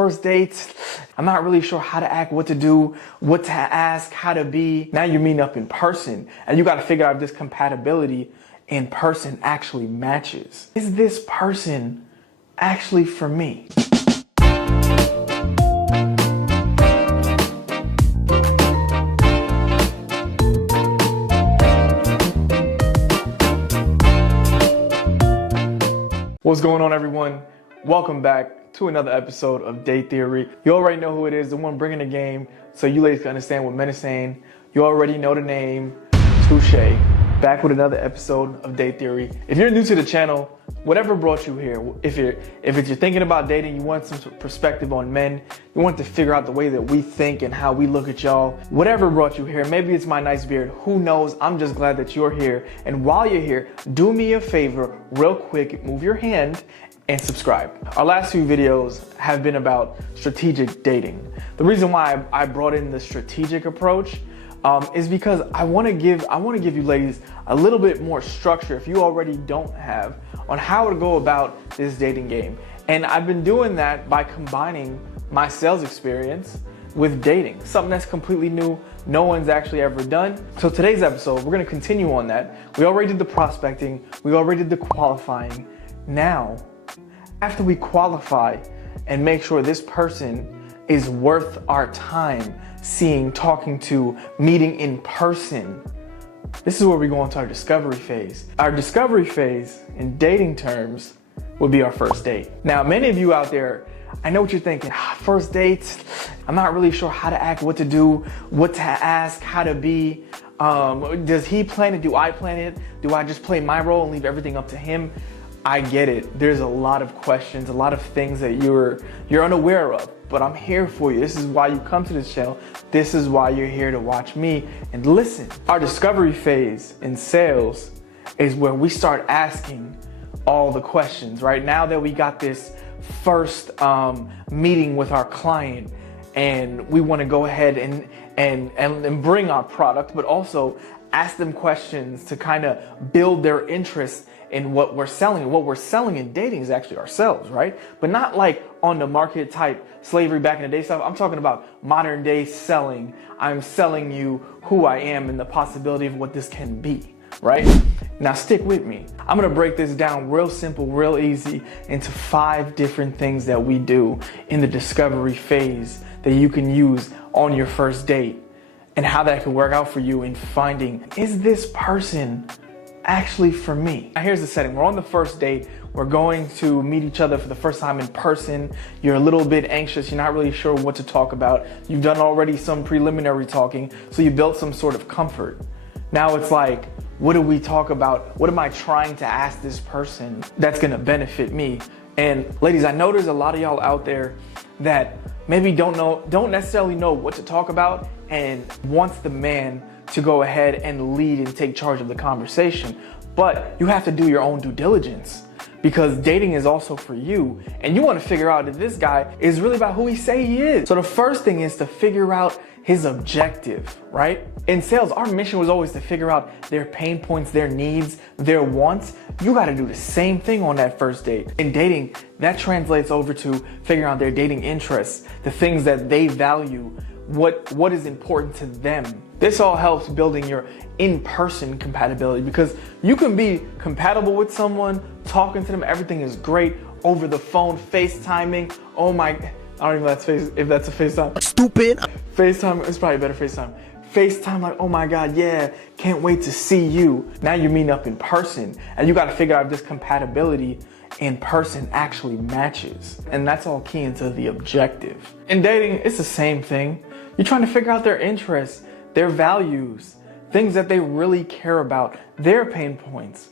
first dates. I'm not really sure how to act, what to do, what to ask, how to be. Now you're meeting up in person and you got to figure out if this compatibility in person actually matches. Is this person actually for me? What's going on, everyone? Welcome back to another episode of Date Theory. You already know who it is, the one bringing the game, so you ladies can understand what men are saying. You already know the name, Touche. Back with another episode of Date Theory. If you're new to the channel, whatever brought you here, if you're thinking about dating, you want some perspective on men, you want to figure out the way that we think and how we look at y'all, whatever brought you here, maybe it's my nice beard, who knows? I'm just glad that you're here. And while you're here, do me a favor, real quick, move your hand and subscribe. Our last few videos have been about strategic dating. The reason why I brought in the strategic approach is because I want to give you ladies a little bit more structure, if you already don't have, on how to go about this dating game. And I've been doing that by combining my sales experience with dating, something that's completely new, no one's actually ever done. So today's episode, we're going to continue on that. We already did the prospecting, we already did the qualifying. Now, after we qualify and make sure this person is worth our time seeing, talking to, meeting in person, this is where we go into our discovery phase. Our discovery phase in dating terms would be our first date. Now, many of you out there, I know what you're thinking. First dates, I'm not really sure how to act, what to do, what to ask, how to be. Does he plan it? Do I plan it? Do I just play my role and leave everything up to him? I get it. There's a lot of questions, a lot of things that you're unaware of, but I'm here for you. This is why you come to this channel. This is why you're here to watch me and listen. Our discovery phase in sales is where we start asking all the questions. Right now that we got this first meeting with our client and we want to go ahead and bring our product, but also ask them questions to kind of build their interest in what we're selling. And what we're selling in dating is actually ourselves, right? But not like on the market type slavery back in the day stuff. I'm talking about modern day selling. I'm selling you who I am and the possibility of what this can be, right? Now stick with me. I'm gonna break this down real simple, real easy into 5 different things that we do in the discovery phase that you can use on your first date and how that can work out for you in finding, is this person actually for me? Now here's the setting. We're on the first date. We're going to meet each other for the first time in person. You're a little bit anxious. You're not really sure what to talk about. You've done already some preliminary talking, so you built some sort of comfort. Now it's like, what do we talk about? What am I trying to ask this person that's gonna benefit me? And ladies, I know there's a lot of y'all out there that maybe don't necessarily know what to talk about and wants the man to go ahead and lead and take charge of the conversation. But you have to do your own due diligence because dating is also for you. And you want to figure out if this guy is really about who he say he is. So the first thing is to figure out his objective, right? In sales, our mission was always to figure out their pain points, their needs, their wants. You got to do the same thing on that first date. In dating, that translates over to figuring out their dating interests, the things that they value, what is important to them. This all helps building your in-person compatibility because you can be compatible with someone, talking to them, everything is great over the phone, FaceTiming. Oh my, I don't even know if that's a FaceTime. Stupid. FaceTime, it's probably better FaceTime. FaceTime, like, oh my God, yeah, can't wait to see you. Now you're meeting up in person and you got to figure out if this compatibility in person actually matches. And that's all key into the objective. In dating, it's the same thing. You're trying to figure out their interests, their values, things that they really care about, their pain points.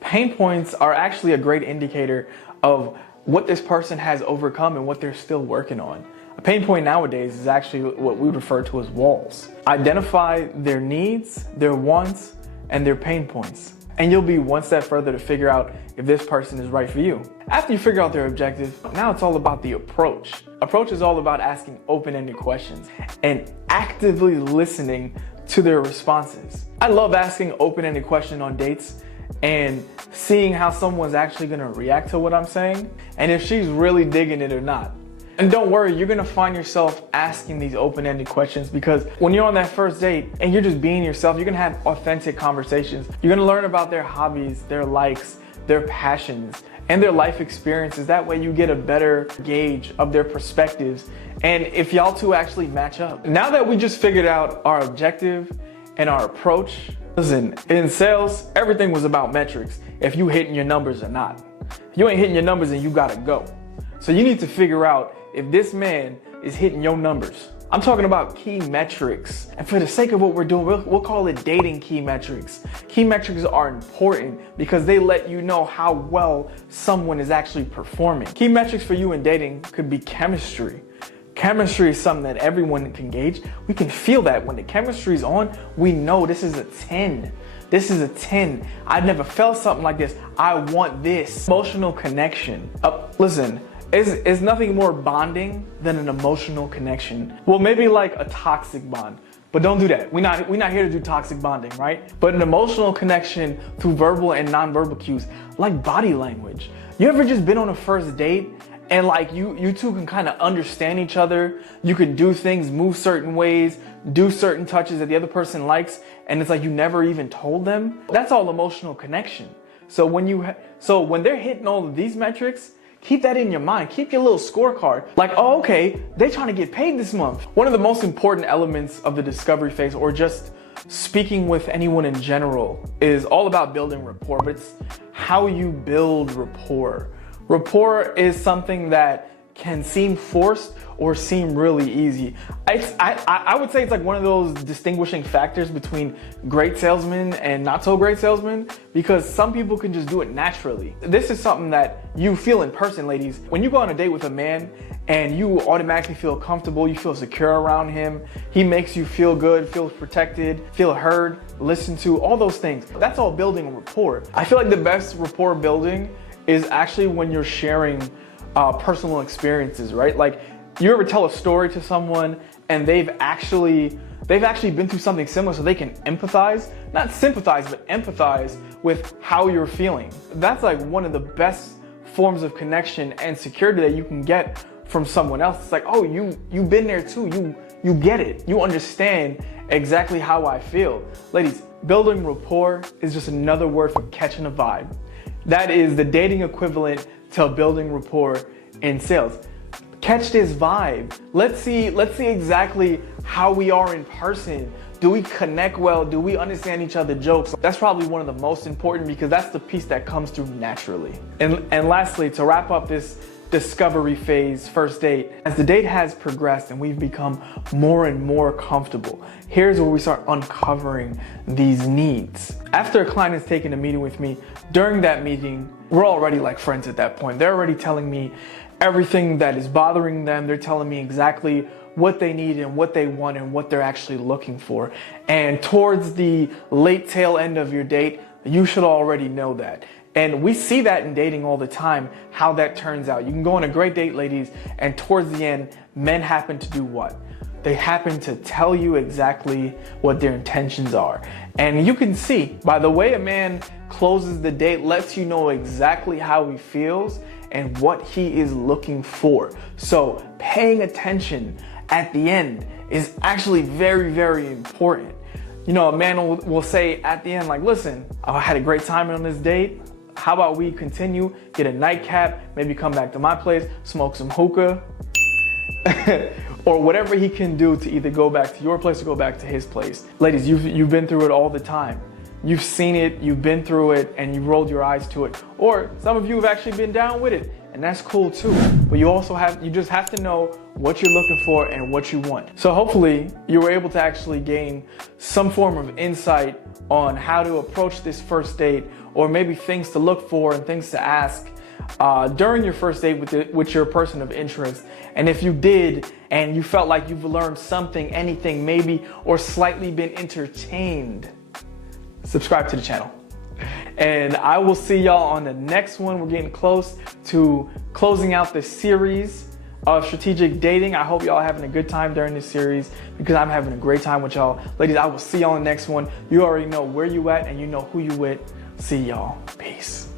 Pain points are actually a great indicator of what this person has overcome and what they're still working on. A pain point nowadays is actually what we refer to as walls. Identify their needs, their wants, and their pain points. And you'll be one step further to figure out if this person is right for you. After you figure out their objective, now it's all about the approach. Approach is all about asking open-ended questions and actively listening to their responses. I love asking open-ended questions on dates and seeing how someone's actually gonna react to what I'm saying and if she's really digging it or not. And don't worry, you're gonna find yourself asking these open-ended questions, because when you're on that first date and you're just being yourself, you're gonna have authentic conversations. You're gonna learn about their hobbies, their likes, their passions, and their life experiences. That way you get a better gauge of their perspectives and if y'all two actually match up. Now that we just figured out our objective and our approach, listen, in sales, everything was about metrics. If you hitting your numbers or not. If you ain't hitting your numbers, then you gotta go. So you need to figure out if this man is hitting your numbers. I'm talking about key metrics. And for the sake of what we're doing, we'll call it dating key metrics. Key metrics are important because they let you know how well someone is actually performing. Key metrics for you in dating could be chemistry. Chemistry is something that everyone can gauge. We can feel that when the chemistry is on, we know this is a 10. This is a 10. I've never felt something like this. I want this. Emotional connection. Listen, it's nothing more bonding than an emotional connection. Well, maybe like a toxic bond, but don't do that. We're not here to do toxic bonding, right? But an emotional connection through verbal and nonverbal cues, like body language. You ever just been on a first date and like you two can kind of understand each other? You can do things, move certain ways, do certain touches that the other person likes, and it's like you never even told them. That's all emotional connection. So when they're hitting all of these metrics, keep that in your mind. Keep your little scorecard. Like, oh, okay, they're trying to get paid this month. One of the most important elements of the discovery phase, or just speaking with anyone in general, is all about building rapport, but it's how you build rapport. Rapport is something that can seem forced or seem really easy. I would say it's like one of those distinguishing factors between great salesmen and not so great salesmen, because some people can just do it naturally. This is something that you feel in person, ladies. When you go on a date with a man and you automatically feel comfortable, you feel secure around him, he makes you feel good, feel protected, feel heard, listened to, all those things. That's all building a rapport. I feel like the best rapport building is actually when you're sharing personal experiences, right? Like, you ever tell a story to someone and they've actually been through something similar, so they can empathize, not sympathize, but empathize with how you're feeling. That's like one of the best forms of connection and security that you can get from someone else. It's like, oh, you've been there too. You get it. You understand exactly how I feel. Ladies, building rapport is just another word for catching a vibe. That is the dating equivalent to building rapport in sales. Catch this vibe. Let's see exactly how we are in person. Do we connect well? Do we understand each other's jokes? That's probably one of the most important, because that's the piece that comes through naturally. And lastly, to wrap up this discovery phase, first date, as the date has progressed and we've become more and more comfortable, here's where we start uncovering these needs. After a client has taken a meeting with me, during that meeting, we're already like friends at that point. They're already telling me everything that is bothering them. They're telling me exactly what they need and what they want and what they're actually looking for. And towards the late tail end of your date, you should already know that. And we see that in dating all the time, how that turns out. You can go on a great date, ladies, and towards the end, men happen to do what? They happen to tell you exactly what their intentions are. And you can see by the way a man closes the date, lets you know exactly how he feels and what he is looking for. So paying attention at the end is actually very, very important. You know, a man will say at the end, like, listen, I had a great time on this date. How about we continue, get a nightcap, maybe come back to my place, smoke some hookah, or whatever he can do to either go back to your place or go back to his place. Ladies, you've been through it all the time. You've seen it, you've been through it, and you rolled your eyes to it. Or some of you have actually been down with it, and that's cool too. But you just have to know what you're looking for and what you want. So hopefully you were able to actually gain some form of insight on how to approach this first date, or maybe things to look for and things to ask during your first date with your person of interest. And if you did, and you felt like you've learned something, anything maybe, or slightly been entertained, subscribe to the channel. And I will see y'all on the next one. We're getting close to closing out the series of strategic dating. I hope y'all are having a good time during this series, because I'm having a great time with y'all. Ladies, I will see y'all on the next one. You already know where you at and you know who you with. See y'all. Peace.